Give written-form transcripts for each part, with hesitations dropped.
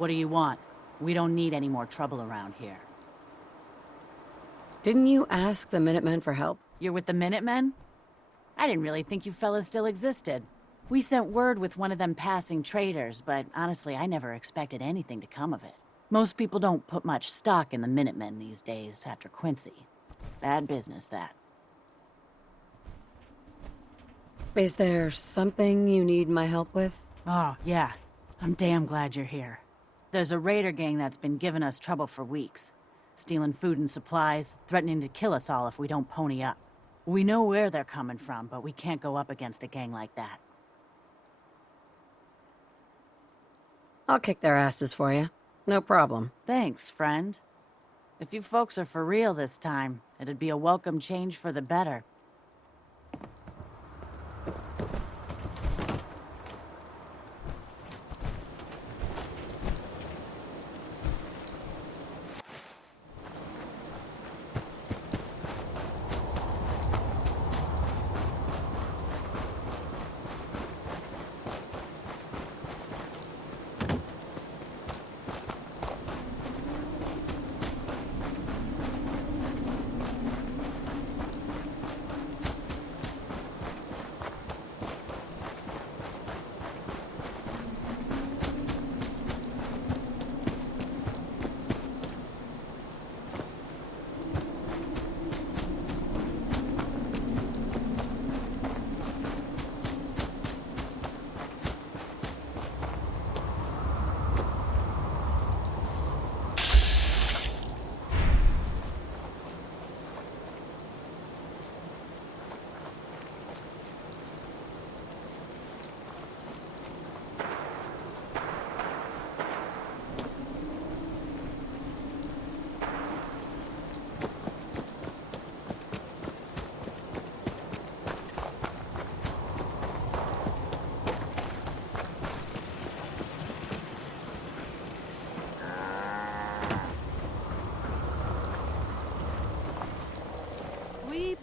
What do you want? We don't need any more trouble around here. Didn't you ask the Minutemen for help? You're with the Minutemen? I didn't really think you fellas still existed. We sent word with one of them passing traders, but honestly, I never expected anything to come of it. Most people don't put much stock in the Minutemen these days after Quincy. Bad business, that. Is there something you need my help with? Oh, yeah. I'm damn glad you're here. There's a raider gang that's been giving us trouble for weeks. Stealing food and supplies, threatening to kill us all if we don't pony up. We know where they're coming from, but we can't go up against a gang like that. I'll kick their asses for you. No problem. Thanks, friend. If you folks are for real this time, it'd be a welcome change for the better.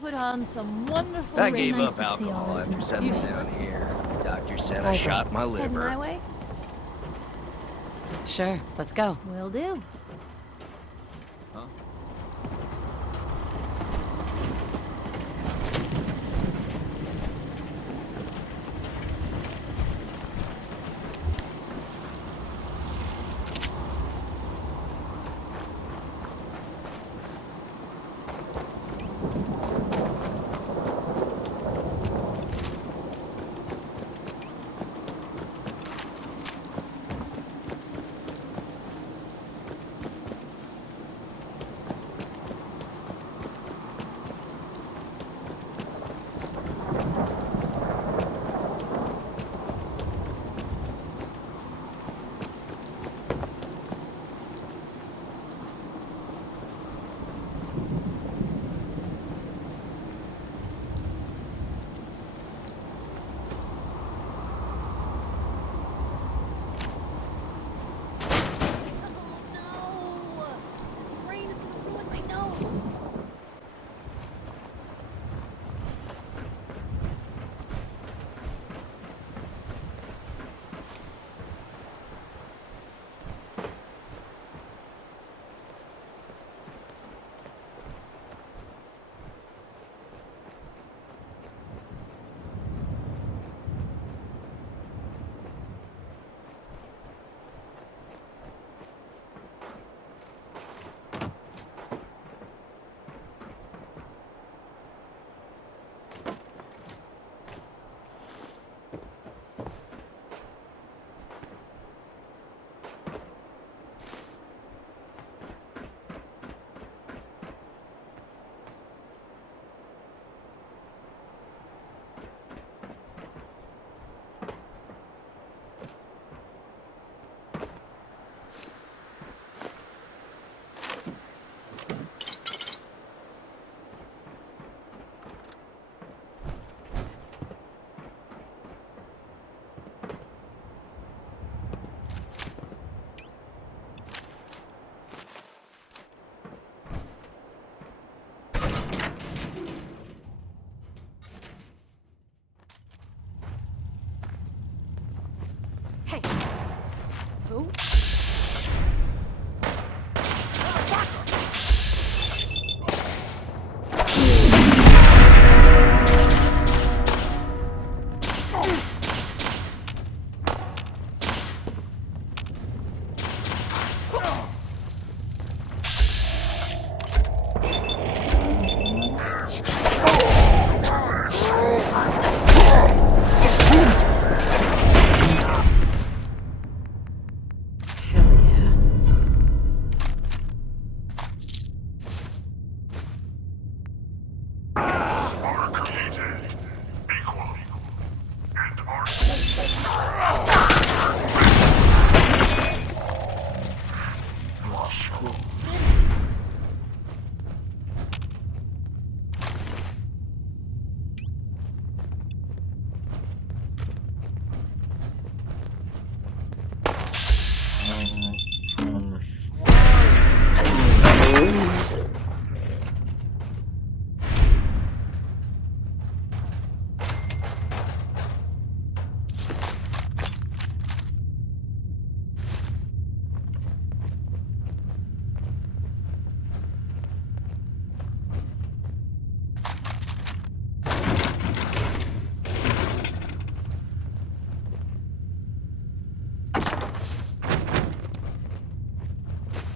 Put on some wonderful. I gave nice up to see all alcohol this after settling usual down listens. here. Doctor said I shot my Heading liver. my way? Sure, let's go. Will do.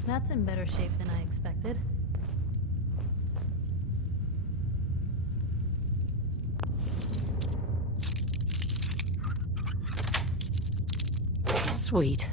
That's in better shape than I expected. Sweet.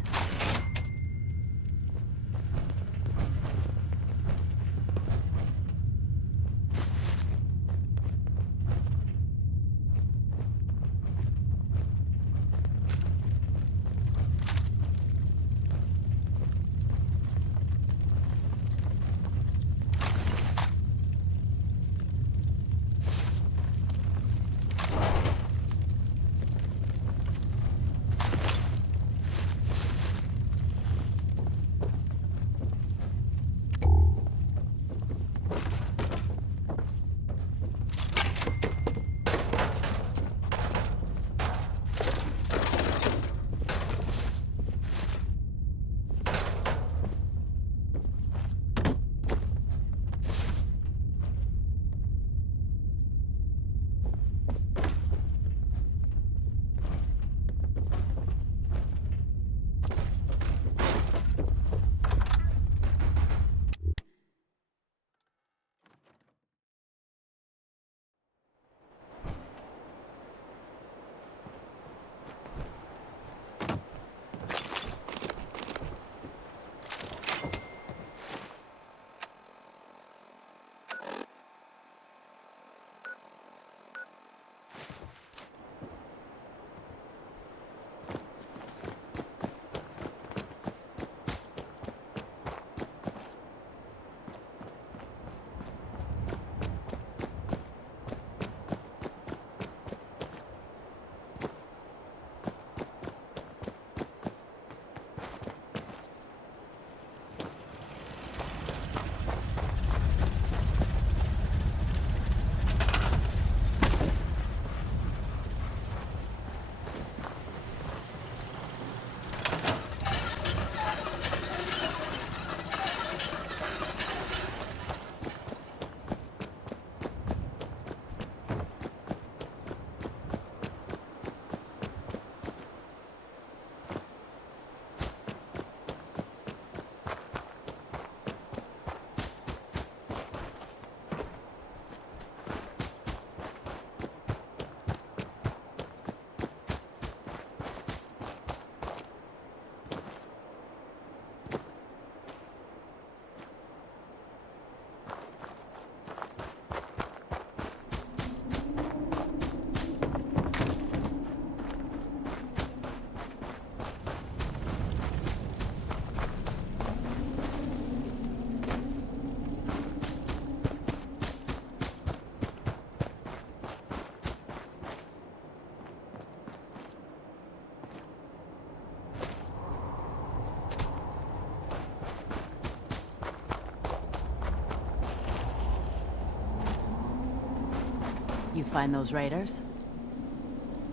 You find those raiders?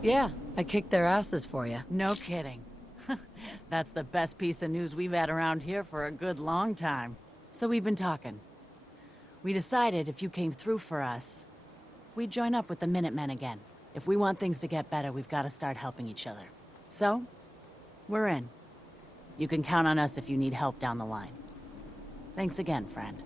Yeah, I kicked their asses for you. No kidding. That's the best piece of news we've had around here for a good long time. So we've been talking. We decided if you came through for us, we'd join up with the Minutemen again. If we want things to get better, we've got to start helping each other. So, we're in. You can count on us if you need help down the line. Thanks again, friend.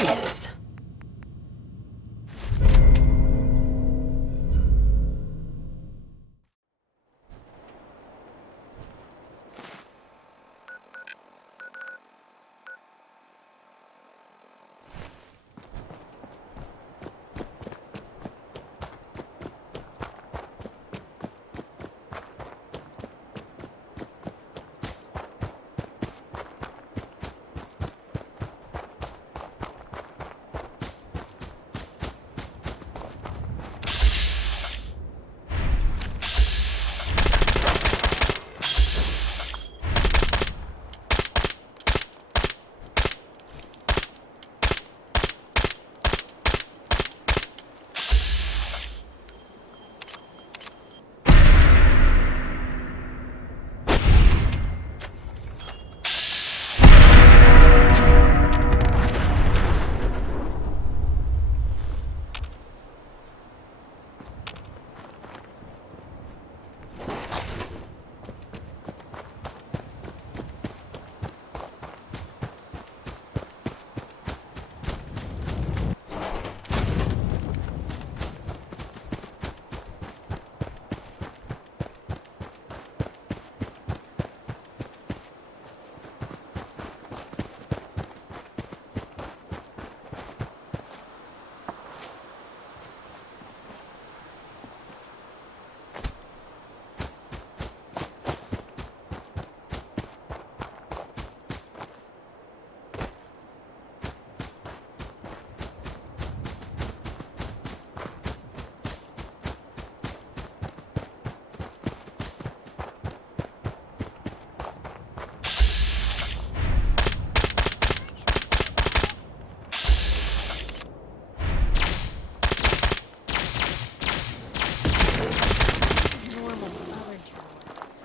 Yes. Normal other journalists.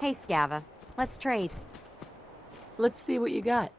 Hey, Scava. Let's trade. Let's see what you got.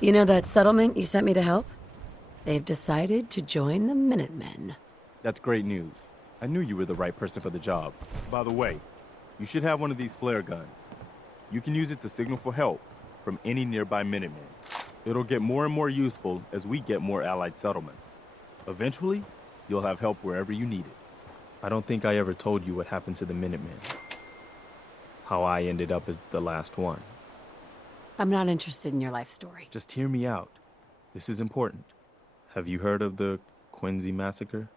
You know that settlement you sent me to help? They've decided to join the Minutemen. That's great news. I knew you were the right person for the job. By the way, you should have one of these flare guns. You can use it to signal for help from any nearby Minutemen. It'll get more and more useful as we get more allied settlements. Eventually, you'll have help wherever you need it. I don't think I ever told you what happened to the Minutemen. How I ended up as the last one. I'm not interested in your life story. Just hear me out. This is important. Have you heard of the Quincy massacre?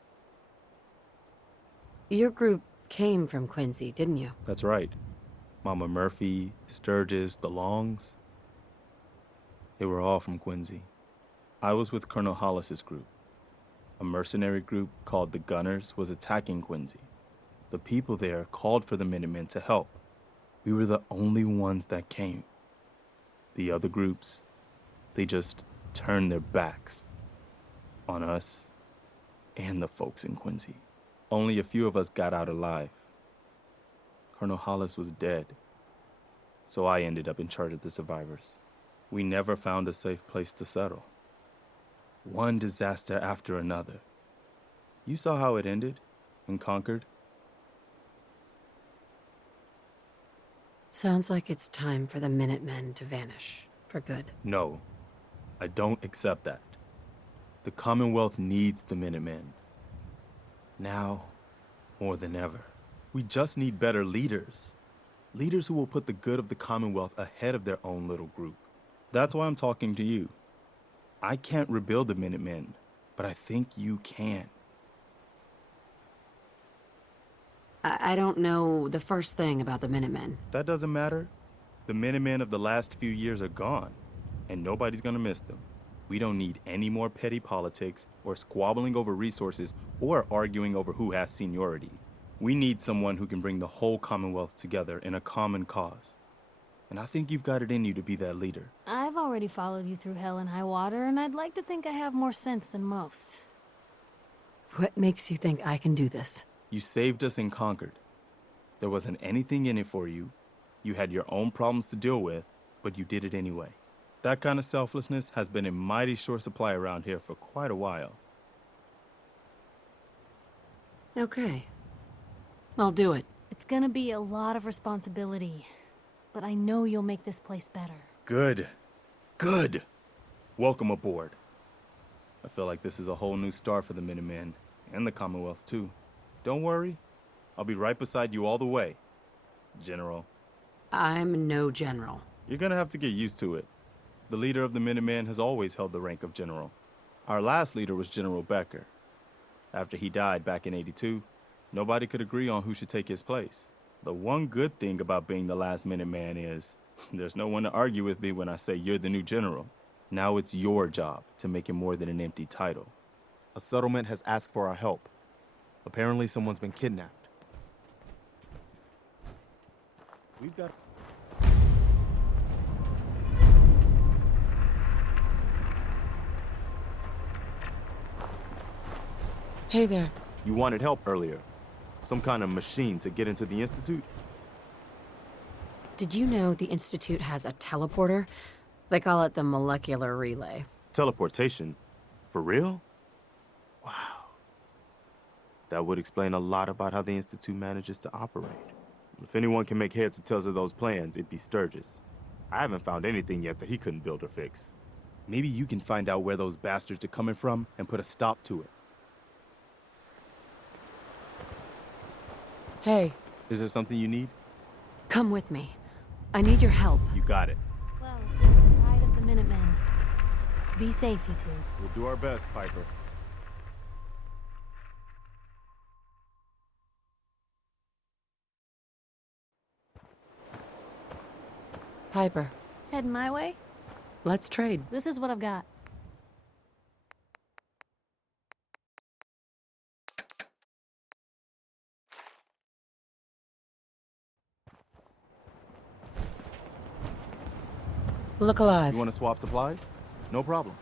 Your group came from Quincy, didn't you? That's right. Mama Murphy, Sturgis, the Longs. They were all from Quincy. I was with Colonel Hollis's group. A mercenary group called the Gunners was attacking Quincy. The people there called for the Minutemen to help. We were the only ones that came. The other groups, they just turned their backs on us and the folks in Quincy. Only a few of us got out alive. Colonel Hollis was dead, so I ended up in charge of the survivors. We never found a safe place to settle. One disaster after another. You saw how it ended in Concord? Sounds like it's time for the Minutemen to vanish. For good. No, I don't accept that. The Commonwealth needs the Minutemen. Now, more than ever. We just need better leaders. Leaders who will put the good of the Commonwealth ahead of their own little group. That's why I'm talking to you. I can't rebuild the Minutemen, but I think you can. I don't know the first thing about the Minutemen. That doesn't matter. The Minutemen of the last few years are gone, and nobody's gonna miss them. We don't need any more petty politics or squabbling over resources or arguing over who has seniority. We need someone who can bring the whole Commonwealth together in a common cause. And I think you've got it in you to be that leader. I've already followed you through hell and high water, and I'd like to think I have more sense than most. What makes you think I can do this? You saved us in Concord. There wasn't anything in it for you. You had your own problems to deal with, but you did it anyway. That kind of selflessness has been in mighty short supply around here for quite a while. Okay. I'll do it. It's gonna be a lot of responsibility, but I know you'll make this place better. Good. Good. Welcome aboard. I feel like this is a whole new start for the Minutemen, and the Commonwealth too. Don't worry. I'll be right beside you all the way, General. I'm no general. You're gonna have to get used to it. The leader of the Minutemen has always held the rank of general. Our last leader was General Becker. After he died back in '82, nobody could agree on who should take his place. The one good thing about being the last Minuteman is there's no one to argue with me when I say you're the new general. Now it's your job to make it more than an empty title. A settlement has asked for our help. Apparently someone's been kidnapped. We've got... Hey there. You wanted help earlier. Some kind of machine to get into the Institute? Did you know the Institute has a teleporter? They call it the molecular relay. Teleportation? For real? Wow. That would explain a lot about how the Institute manages to operate. If anyone can make heads or tails of those plans, it'd be Sturgis. I haven't found anything yet that he couldn't build or fix. Maybe you can find out where those bastards are coming from and put a stop to it. Hey, Is there something you need? come with me. I need your help. You got it. Well, pride of the Minutemen. Be safe, you two. We'll do our best, Piper. Piper, Heading my way? let's trade. This is what I've got. Look alive. You want to swap supplies? No problem.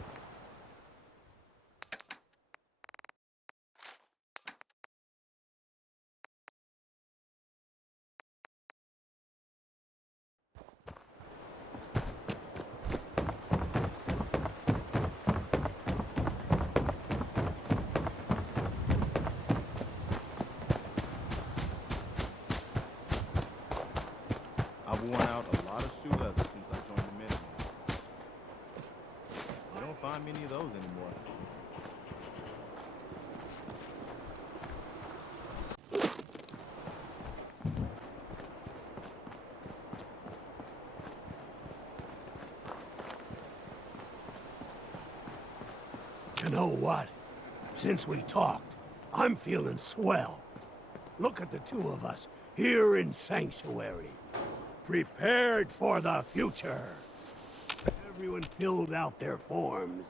find many of those anymore. You know what? Since we talked, I'm feeling swell. Look at the two of us here in Sanctuary, prepared for the future. Everyone filled out their forms.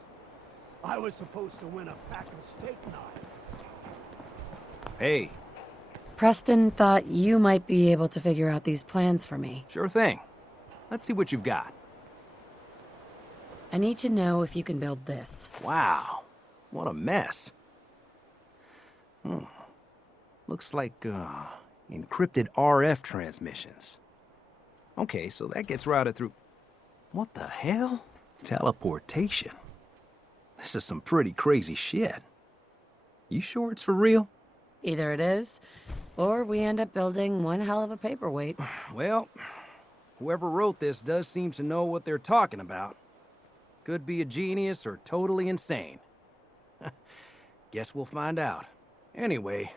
I was supposed to win a pack of steak knives. Hey, Preston thought you might be able to figure out these plans for me. sure thing. Let's see what you've got. I need to know if you can build this. Wow, what a mess. Looks like, encrypted RF transmissions. Okay, so that gets routed through... What the hell? Teleportation. This is some pretty crazy shit. You sure it's for real? Either it is, or we end up building one hell of a paperweight. Well, whoever wrote this does seem to know what they're talking about. Could be a genius or totally insane. Guess we'll find out. Anyway,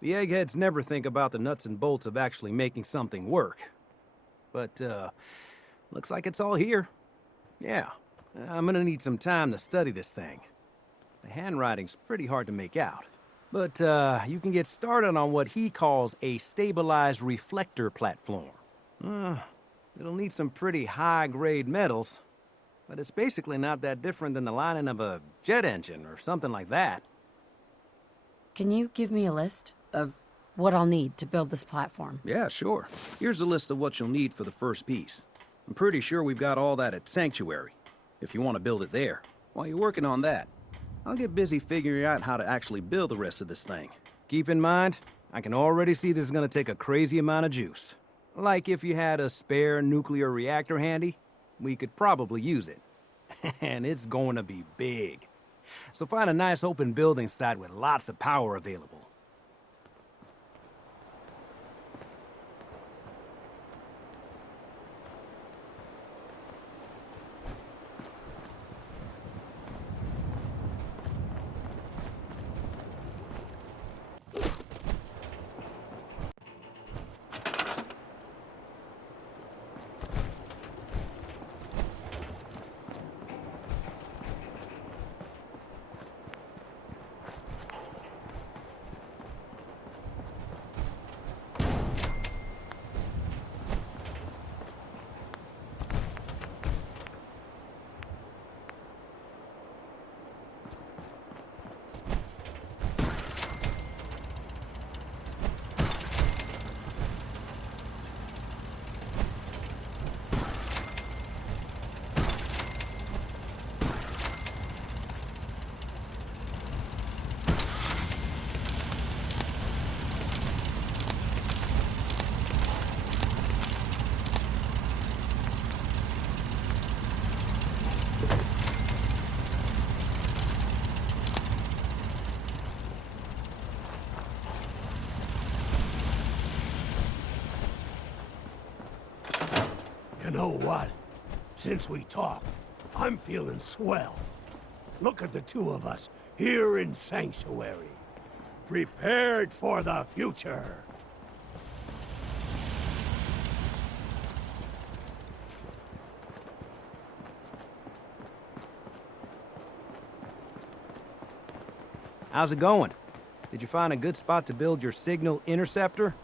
the eggheads never think about the nuts and bolts of actually making something work. But, looks like it's all here. Yeah, I'm gonna need some time to study this thing. The handwriting's pretty hard to make out. But, you can get started on what he calls a stabilized reflector platform. It'll need some pretty high-grade metals, but it's basically not that different than the lining of a jet engine or something like that. Can you give me a list of what I'll need to build this platform? Yeah, sure. Here's a list of what you'll need for the first piece. I'm pretty sure we've got all that at Sanctuary, if you want to build it there. While you're working on that, I'll get busy figuring out how to actually build the rest of this thing. Keep in mind, I can already see this is gonna take a crazy amount of juice. Like if you had a spare nuclear reactor handy, we could probably use it. And it's going to be big. So find a nice open building site with lots of power available. You know what? Since we talked, I'm feeling swell. Look at the two of us here in Sanctuary, prepared for the future. How's it going? Did you find a good spot to build your signal interceptor?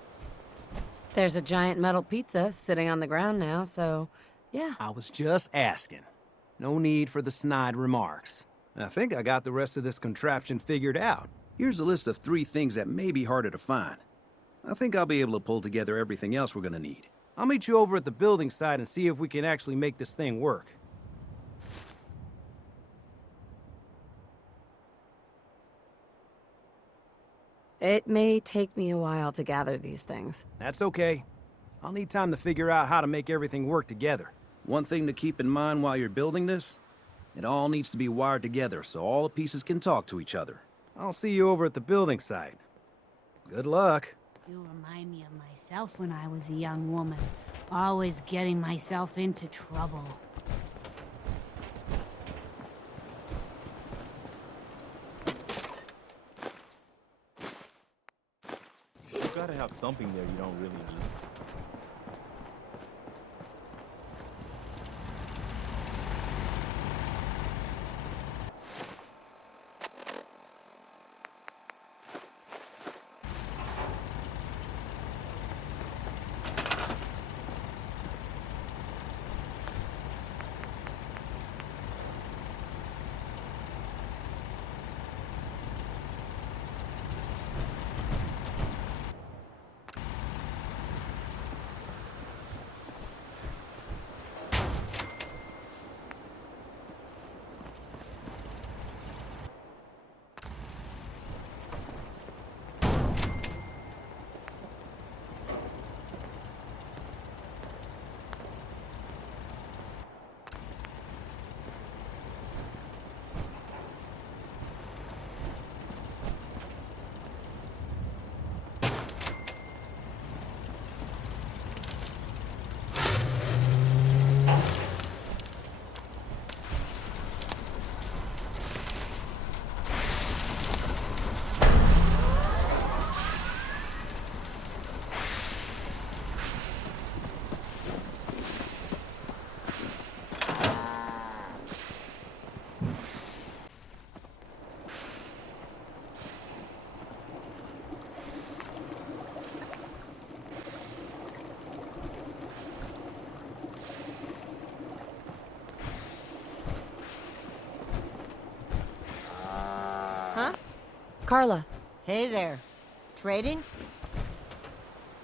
There's a giant metal pizza sitting on the ground now, so yeah. I was just asking. No need for the snide remarks. I think I got the rest of this contraption figured out. Here's a list of 3 things that may be harder to find. I think I'll be able to pull together everything else we're gonna need. I'll meet you over at the building site and see if we can actually make this thing work. It may take me a while to gather these things. That's okay. I'll need time to figure out how to make everything work together. One thing to keep in mind while you're building this, it all needs to be wired together so all the pieces can talk to each other. I'll see you over at the building site. Good luck. You remind me of myself when I was a young woman. Always getting myself into trouble. gotta have something there you don't really need. Carla, Hey there. Trading?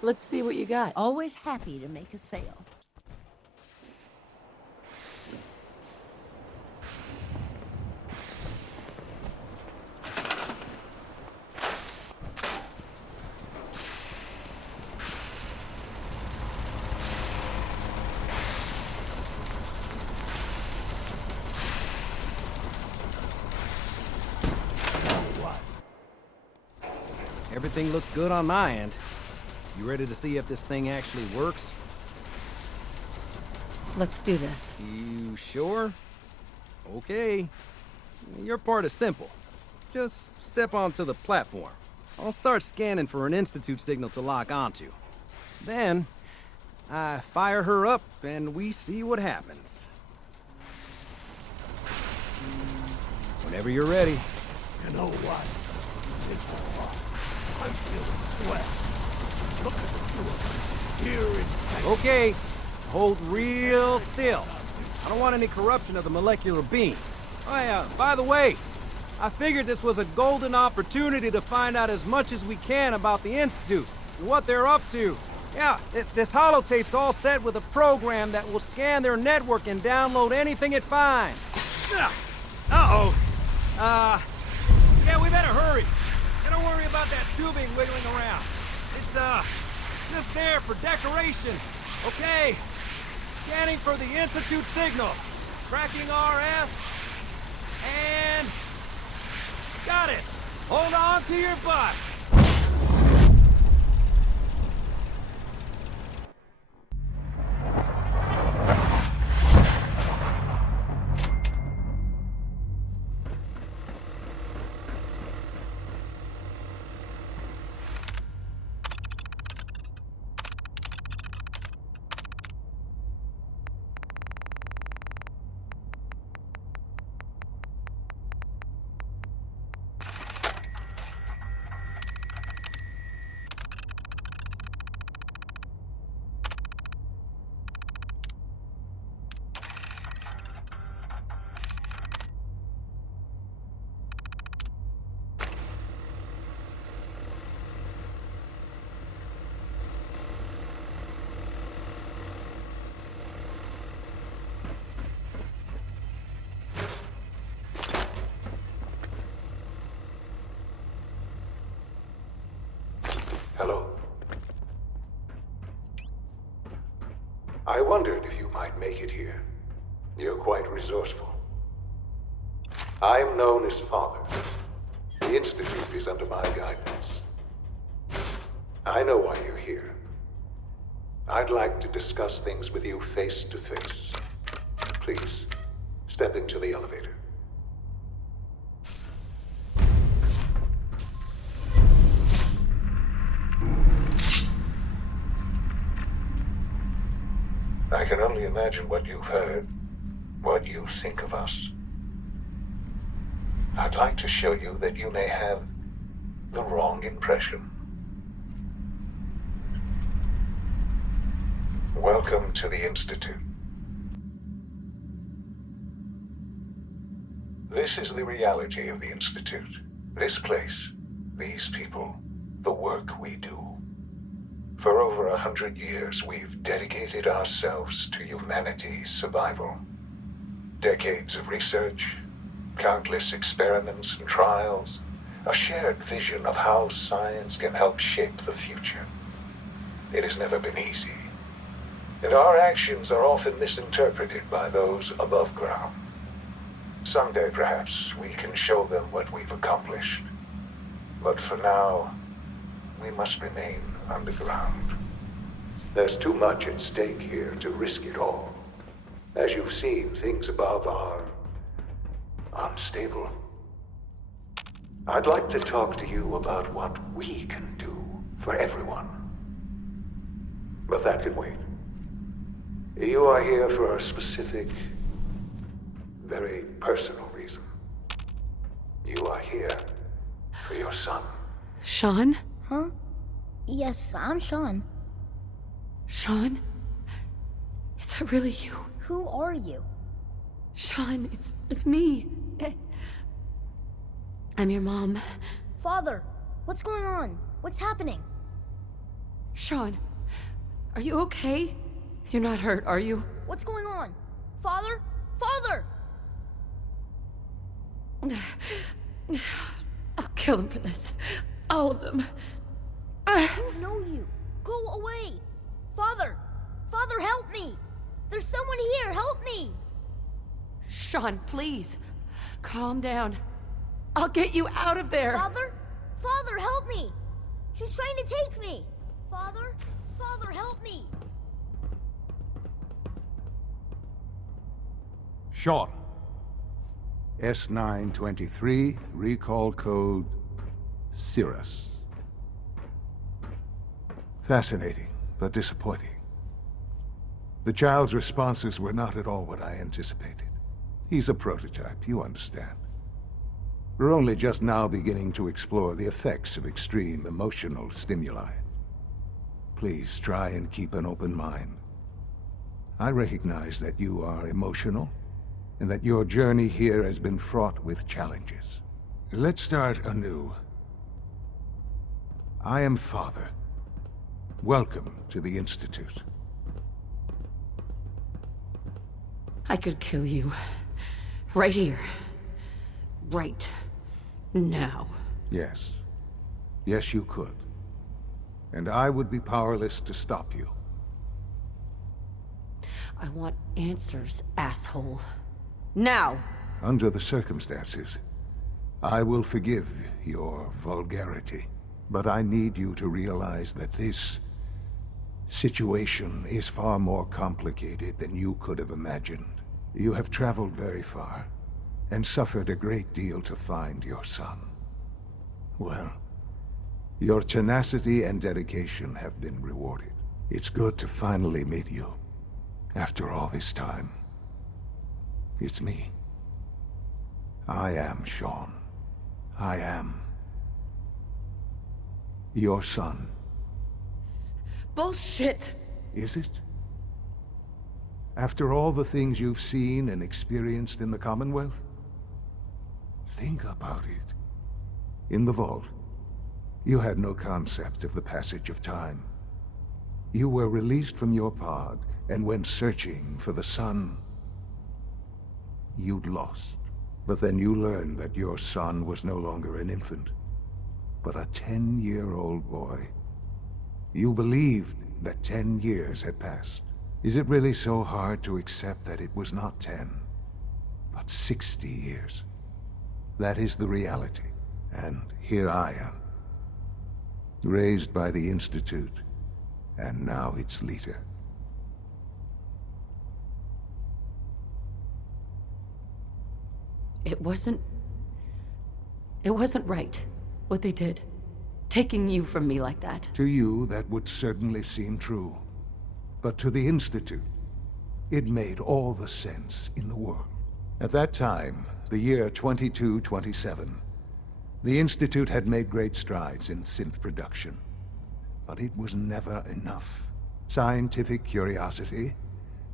let's see what you got. Always happy to make a sale. Everything looks good on my end. You ready to see if this thing actually works? Let's do this. You sure? Okay. Your part is simple. Just step onto the platform. I'll start scanning for an Institute signal to lock onto. Then, I fire her up and we see what happens. Whenever you're ready. You know what? It's fun. I'm feeling swell. Look at the two of us here in Sanctuary. Okay, hold real still. I don't want any corruption of the molecular beam. Oh yeah, by the way, I figured this was a golden opportunity to find out as much as we can about the Institute and what they're up to. Yeah, this holotape's all set with a program that will scan their network and download anything it finds. Uh-oh. Yeah, we better hurry. And don't worry about that tubing wiggling around. It's, just there for decoration. Okay. Scanning for the Institute signal. Tracking RF. And... got it. Hold on to your butt. Hello. I wondered if you might make it here. You're quite resourceful. I am known as Father. The Institute is under my guidance. I know why you're here. I'd like to discuss things with you face to face. Please, step into the elevator. can only imagine what you've heard, what you think of us. I'd like to show you that you may have the wrong impression. Welcome to the Institute. This is the reality of the Institute. This place, these people, the work we do. For over 100 years, we've dedicated ourselves to humanity's survival. Decades of research, countless experiments and trials, a shared vision of how science can help shape the future. It has never been easy, and our actions are often misinterpreted by those above ground. Someday, perhaps, we can show them what we've accomplished. But for now, we must remain underground. There's too much at stake here to risk it all. As you've seen, things above are unstable. I'd like to talk to you about what we can do for everyone. But that can wait. You are here for a specific, very personal reason. You are here for your son. Sean? Huh? Yes, I'm Sean. Sean? Is that really you? Who are you? Sean, it's me. I'm your mom. Father, what's going on? What's happening? Sean, are you okay? You're not hurt, are you? What's going on? Father? Father! I'll kill them for this. All of them. I don't know you. Go away. Father! Father, help me! There's someone here, help me! Sean, please. Calm down. I'll get you out of there. Father? Father, help me! She's trying to take me! Father? Father, help me! Sean. S923, recall code Cirrus. Fascinating, but disappointing. The child's responses were not at all what I anticipated. He's a prototype, you understand. We're only just now beginning to explore the effects of extreme emotional stimuli. Please try and keep an open mind. I recognize that you are emotional, and that your journey here has been fraught with challenges. Let's start anew. I am Father. Welcome to the Institute. I could kill you. Right here. Right now. Yes. Yes, you could. And I would be powerless to stop you. I want answers, asshole. Now! Under the circumstances, I will forgive your vulgarity. But I need you to realize that this situation is far more complicated than you could have imagined. You have traveled very far, and suffered a great deal to find your son. Well, your tenacity and dedication have been rewarded. It's good to finally meet you, after all this time. It's me. I am Sean. I am your son. Bullshit! Is it? After all the things you've seen and experienced in the Commonwealth? Think about it. In the vault, you had no concept of the passage of time. You were released from your pod and went searching for the son you'd lost. But then you learned that your son was no longer an infant, but a 10-year-old boy. You believed that 10 years had passed. Is it really so hard to accept that it was not 10, but 60 years? That is the reality, and here I am. Raised by the Institute, and now its leader. It wasn't right, what they did. Taking you from me like that. To you, that would certainly seem true. But to the Institute, It made all the sense in the world. At that time, the year 2227, the Institute had made great strides in synth production. But it was never enough. Scientific curiosity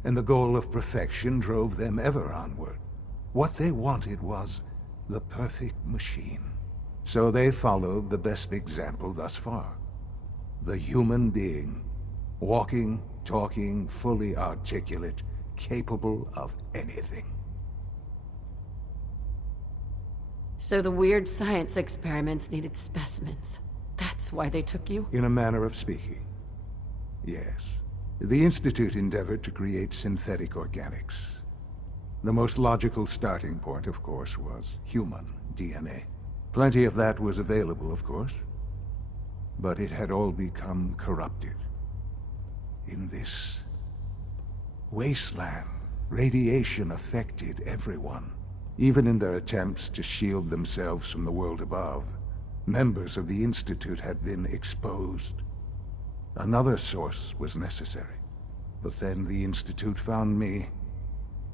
and the goal of perfection drove them ever onward. What they wanted was the perfect machine. So they followed the best example thus far. The human being. Walking, talking, fully articulate, capable of anything. So the weird science experiments needed specimens. That's why they took you? In a manner of speaking. Yes. The Institute endeavored to create synthetic organics. The most logical starting point, of course, was human DNA. Plenty of that was available, of course. But it had all become corrupted. In this wasteland, radiation affected everyone. Even in their attempts to shield themselves from the world above, members of the Institute had been exposed. Another source was necessary. But then the Institute found me,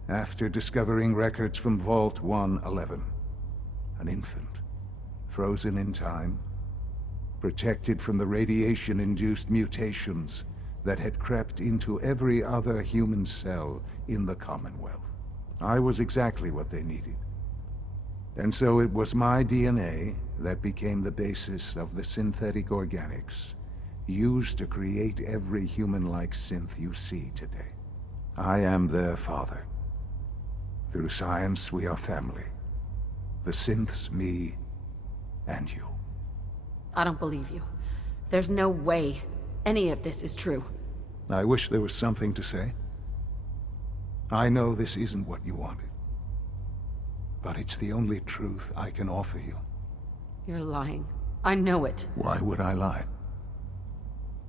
after discovering records from Vault 111. An infant, frozen in time, protected from the radiation-induced mutations that had crept into every other human cell in the Commonwealth. I was exactly what they needed. And so it was my DNA that became the basis of the synthetic organics used to create every human-like synth you see today. I am their father. Through science, we are family. The synths, me, and you. I don't believe you. There's no way any of this is true. I wish there was something to say. I know this isn't what you wanted. But it's the only truth I can offer you. You're lying. I know it. Why would I lie?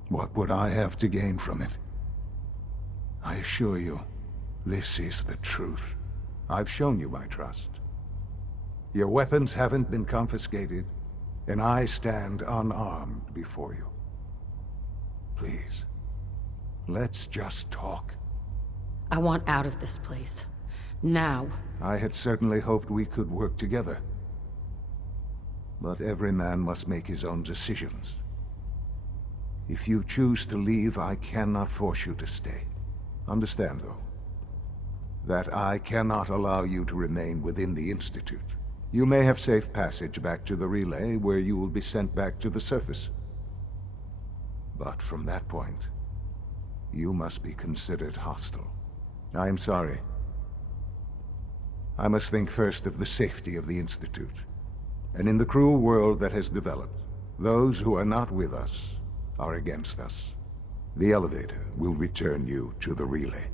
What would I have to gain from it? I assure you, this is the truth. I've shown you my trust. Your weapons haven't been confiscated, and I stand unarmed before you. Please, let's just talk. I want out of this place. Now. I had certainly hoped we could work together. But every man must make his own decisions. If you choose to leave, I cannot force you to stay. Understand, though, that I cannot allow you to remain within the Institute. You may have safe passage back to the relay, where you will be sent back to the surface. But from that point, you must be considered hostile. I am sorry. I must think first of the safety of the Institute. And in the cruel world that has developed, those who are not with us are against us. The elevator will return you to the relay.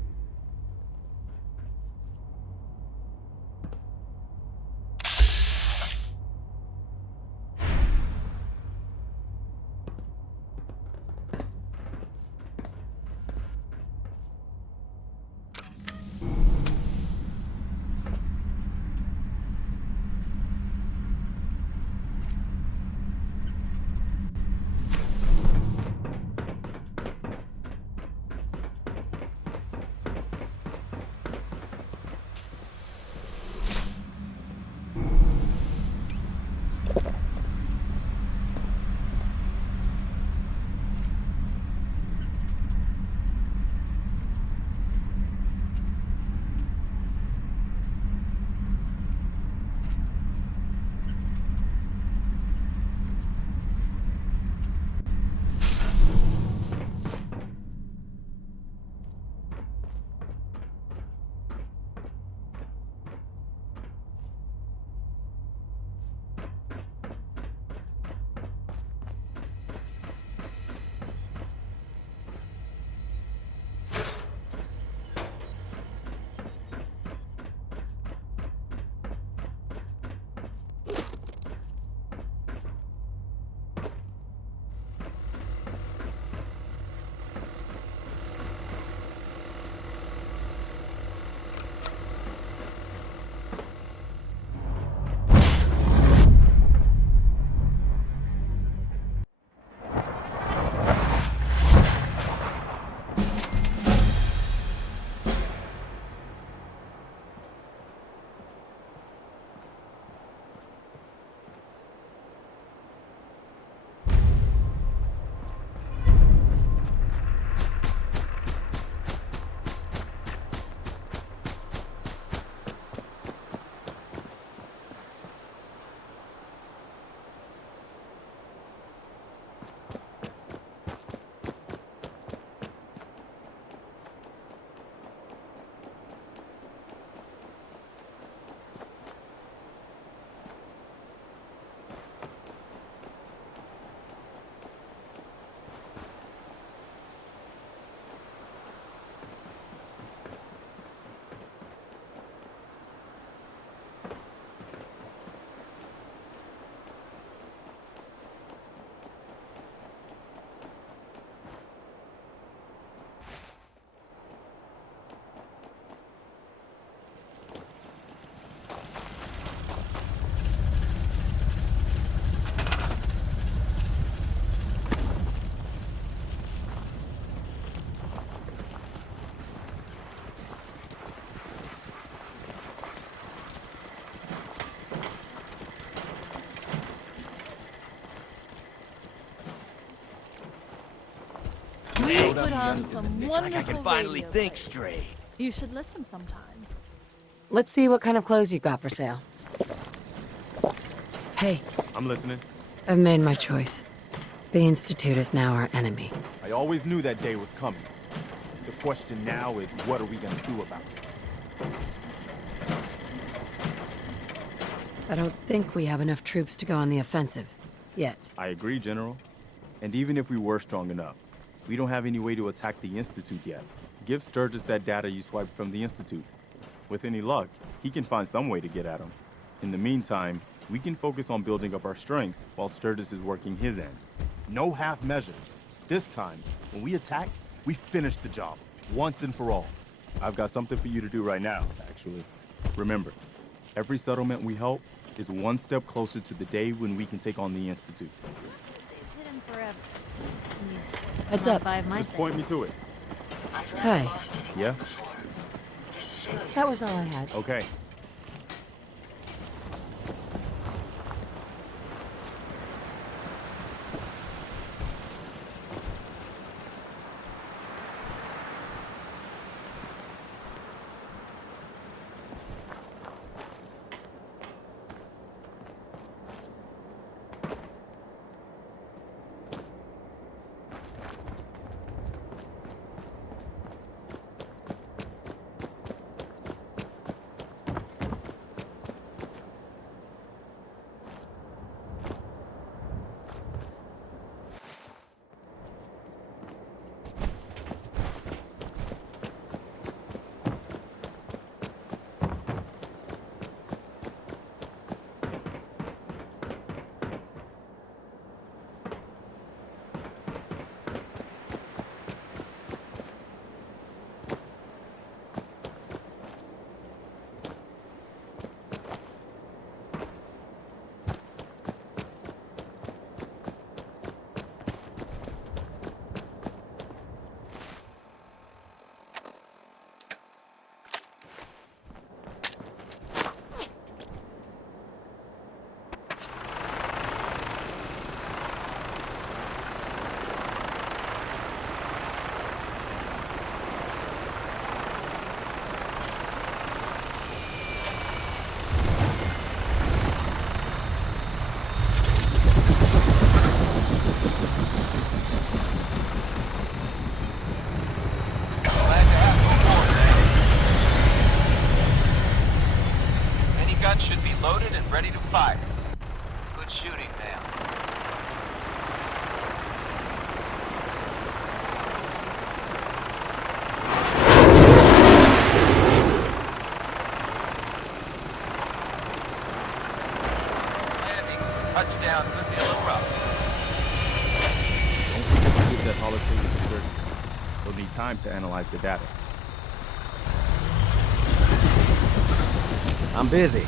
You put on some It's wonderful like I can finally radio think plays. straight. You should listen sometime. Let's see what kind of clothes you got for sale. Hey, I'm listening. I've made my choice. The Institute is now our enemy. I always knew that day was coming. The question now is, what are we gonna do about it? I don't think we have enough troops to go on the offensive. Yet. I agree, General. And even if we were strong enough, we don't have any way to attack the Institute yet. Give Sturgis that data you swiped from the Institute. With any luck, he can find some way to get at him. In the meantime, we can focus on building up our strength while Sturgis is working his end. No half measures. This time, when we attack, we finish the job, once and for all. I've got something for you to do right now, actually. Remember, every settlement we help is one step closer to the day when we can take on the Institute. Stays hidden forever. Heads up. Just point me to it. Hey, Yeah? that was all I had. Okay. Should be loaded and ready to fire. Good shooting, man. Landing. Touchdown. Could be a little rough. Don't forget to give that holotape to Sturgis. We'll need time to analyze the data. I'm busy.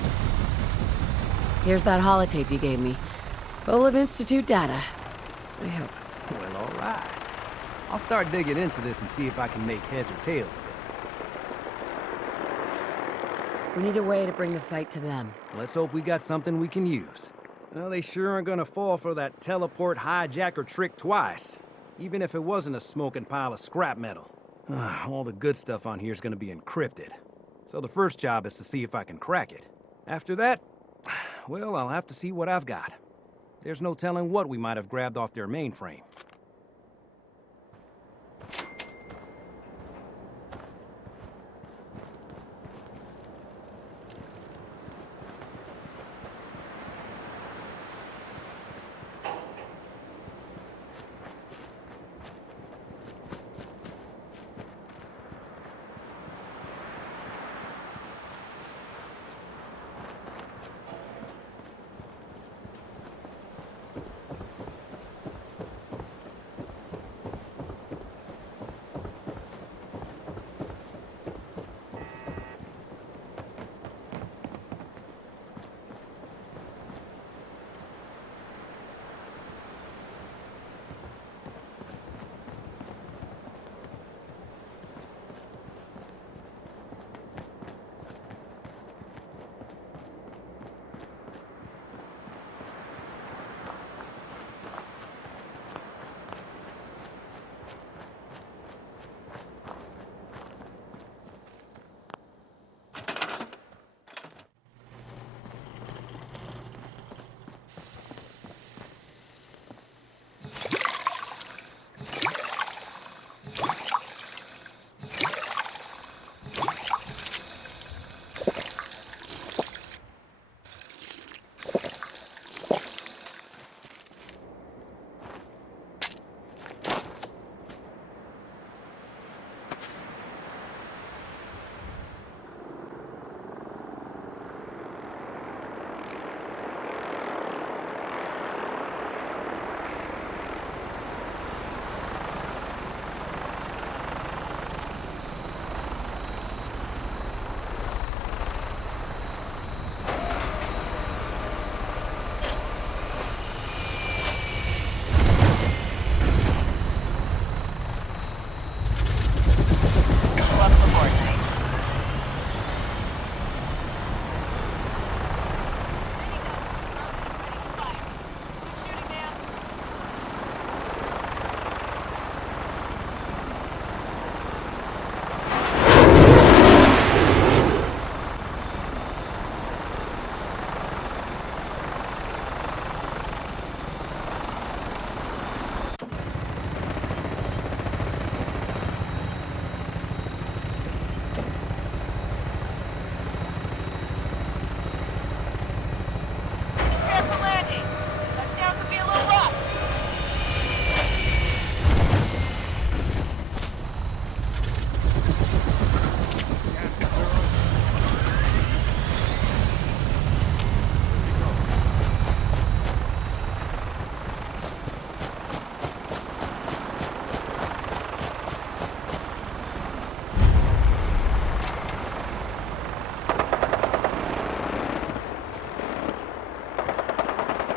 Here's that holotape you gave me. Full of Institute data. I hope. Well, all right. I'll start digging into this and see if I can make heads or tails of it. We need a way to bring the fight to them. Let's hope we got something we can use. Well, they sure aren't gonna fall for that teleport hijacker trick twice. Even if it wasn't a smoking pile of scrap metal. All the good stuff on here is gonna be encrypted. So the first job is to see if I can crack it. After that, well, I'll have to see what I've got. There's no telling what we might have grabbed off their mainframe.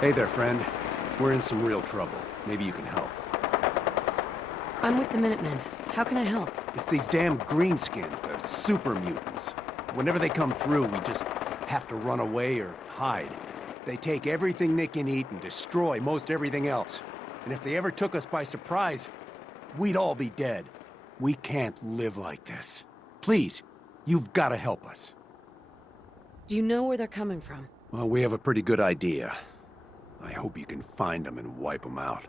Hey there, friend. We're in some real trouble. Maybe you can help. I'm with the Minutemen. How can I help? It's these damn greenskins, the super mutants. Whenever they come through, we just have to run away or hide. They take everything they can eat and destroy most everything else. And if they ever took us by surprise, we'd all be dead. We can't live like this. Please, you've got to help us. Do you know where they're coming from? Well, we have a pretty good idea. I hope you can find them and wipe them out.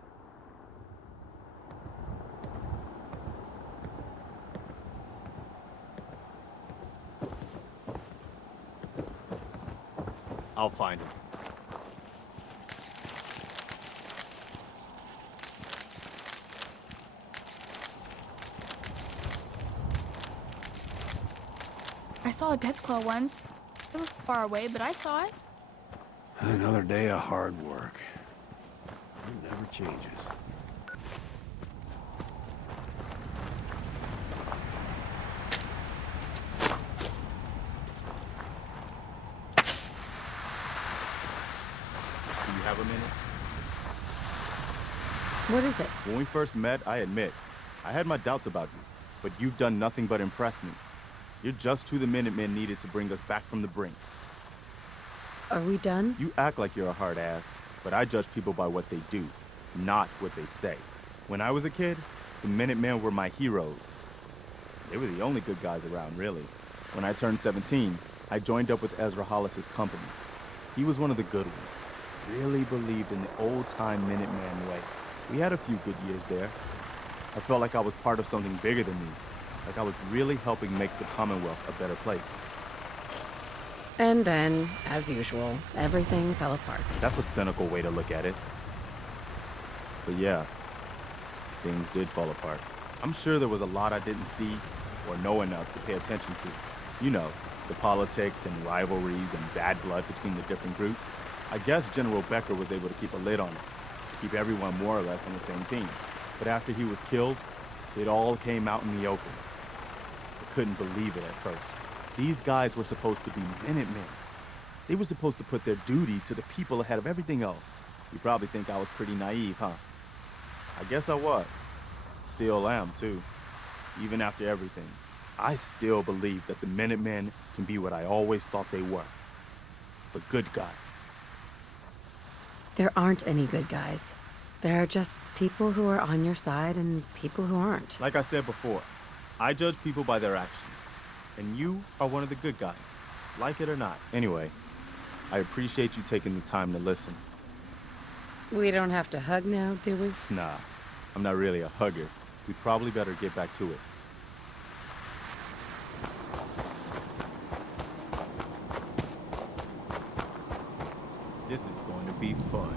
I'll find him. I saw a Deathclaw once. It was far away, but I saw it. Another day of hard work. It never changes. Do you have a minute? What is it? When we first met, I admit, I had my doubts about you, but you've done nothing but impress me. You're just who the Minutemen needed to bring us back from the brink. Are we done? You act like you're a hard ass, but I judge people by what they do, not what they say. When I was a kid, the Minutemen were my heroes. They were the only good guys around, really. When I turned 17, I joined up with Ezra Hollis's company. He was one of the good ones. Really believed in the old-time Minuteman way. We had a few good years there. I felt like I was part of something bigger than me, like I was really helping make the Commonwealth a better place. And then, as usual, everything fell apart. That's a cynical way to look at it. But yeah, things did fall apart. I'm sure there was a lot I didn't see or know enough to pay attention to. You know, the politics and rivalries and bad blood between the different groups. I guess General Becker was able to keep a lid on it, to keep everyone more or less on the same team. But after he was killed, it all came out in the open. I couldn't believe it at first. These guys were supposed to be Minutemen. They were supposed to put their duty to the people ahead of everything else. You probably think I was pretty naive, huh? I guess I was. Still am, too. Even after everything, I still believe that the Minutemen can be what I always thought they were. The good guys. There aren't any good guys. There are just people who are on your side and people who aren't. Like I said before, I judge people by their actions. And you are one of the good guys, like it or not. Anyway, I appreciate you taking the time to listen. We don't have to hug now, do we? Nah, I'm not really a hugger. We probably better get back to it. This is going to be fun.